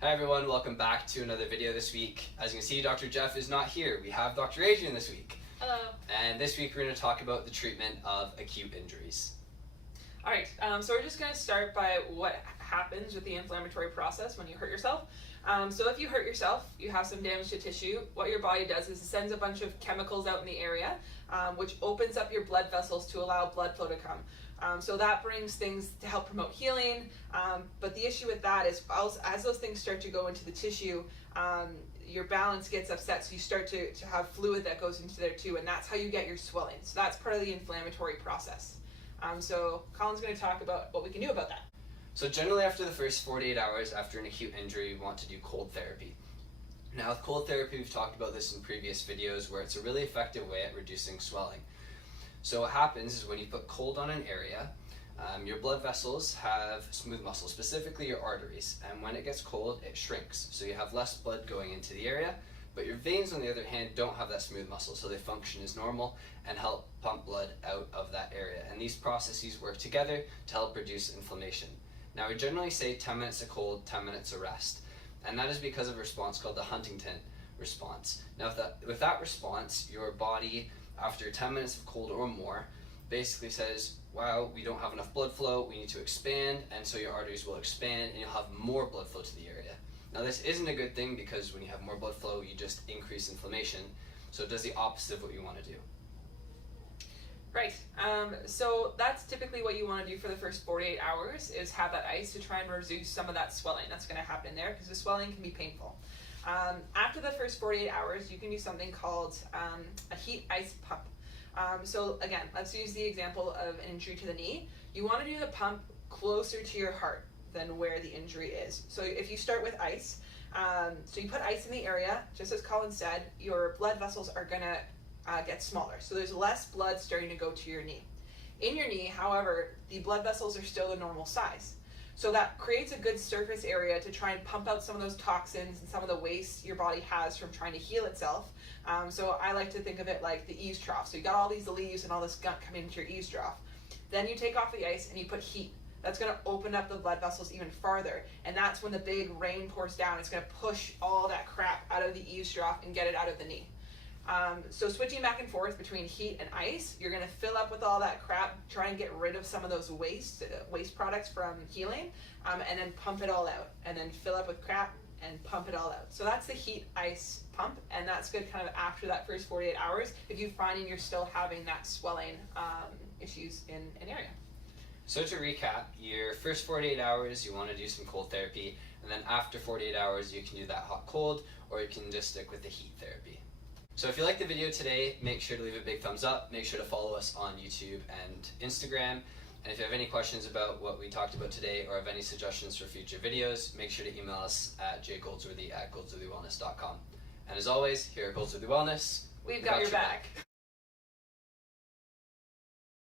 Hi everyone, welcome back to another video this week. As you can see, Dr. Jeff is not here. We have Dr. Adrienne this week. Hello. And this week we're going to talk about the treatment of acute injuries. Alright, so we're just going to start by what happens with the inflammatory process when you hurt yourself. So if you hurt yourself, you have some damage to tissue, what your body does is it sends a bunch of chemicals out in the area, which opens up your blood vessels to allow blood flow to come. So that brings things to help promote healing, but the issue with that is as those things start to go into the tissue, your balance gets upset, so you start to have fluid that goes into there too, and that's how you get your swelling. So that's part of the inflammatory process. So Colin's going to talk about what we can do about that. So generally after the first 48 hours after an acute injury, we want to do cold therapy. Now with cold therapy, we've talked about this in previous videos where it's a really effective way at reducing swelling. So what happens is when you put cold on an area, your blood vessels have smooth muscle, specifically your arteries, and when it gets cold, it shrinks. So you have less blood going into the area, but your veins, on the other hand, don't have that smooth muscle, so they function as normal and help pump blood out of that area. And these processes work together to help reduce inflammation. Now we generally say 10 minutes of cold, 10 minutes of rest, and that is because of a response called the Huntington Response. Now with that response, your body, after 10 minutes of cold or more, basically says, wow, we don't have enough blood flow, we need to expand, and so your arteries will expand and you'll have more blood flow to the area. Now this isn't a good thing because when you have more blood flow, you just increase inflammation, so it does the opposite of what you want to do. Right, so that's typically what you want to do for the first 48 hours is have that ice to try and reduce some of that swelling that's going to happen there, because the swelling can be painful. After the first 48 hours, you can do something called a heat ice pump. So again, let's use the example of an injury to the knee. You want to do the pump closer to your heart than where the injury is. So if you start with ice, so you put ice in the area, just as Colin said, your blood vessels are going to get smaller. So there's less blood starting to go to your knee. In your knee, however, the blood vessels are still the normal size. So that creates a good surface area to try and pump out some of those toxins and some of the waste your body has from trying to heal itself. So I like to think of it like the eaves trough. So you got all these leaves and all this gunk coming into your eaves trough. Then you take off the ice and you put heat. That's going to open up the blood vessels even farther. And that's when the big rain pours down. It's going to push all that crap out of the eaves trough and get it out of the knee. So switching back and forth between heat and ice, you're going to fill up with all that crap, try and get rid of some of those waste products from healing, and then pump it all out, and then fill up with crap and pump it all out. So that's the heat ice pump, and that's good kind of after that first 48 hours if you're finding you're still having that swelling issues in an area. So to recap, your first 48 hours you want to do some cold therapy, and then after 48 hours you can do that hot cold, or you can just stick with the heat therapy. So if you liked the video today, make sure to leave a big thumbs up, make sure to follow us on YouTube and Instagram, and if you have any questions about what we talked about today or have any suggestions for future videos, make sure to email us at jgoldsworthy@goldsworthywellness.com. And as always, here at Goldsworthy Wellness, We've got your back.